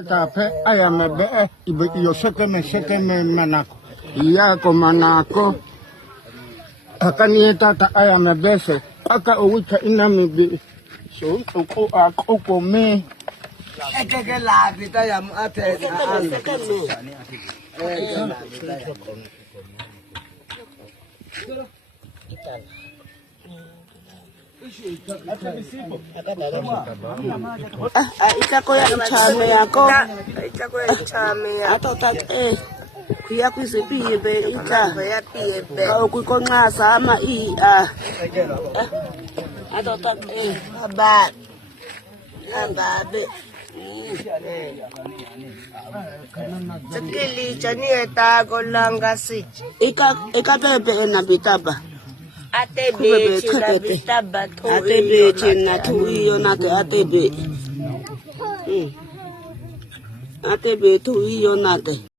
I am a bear, your second manako. Yako manako. Akanieta, I am a bese. Aka uwika inami. So, oko me. Ekeke la bita ya ate. Itakoya ichame yako. Itakoya ichame yako. Atota kuya kwizipibe ita. Ya pibe. Ukukonxasa ama Atota aba. Ababe. Sekili chani eta golanga sich. Ika pepe enabitaba. Atebe china to atebe china to iyo nake atebe to iyo nake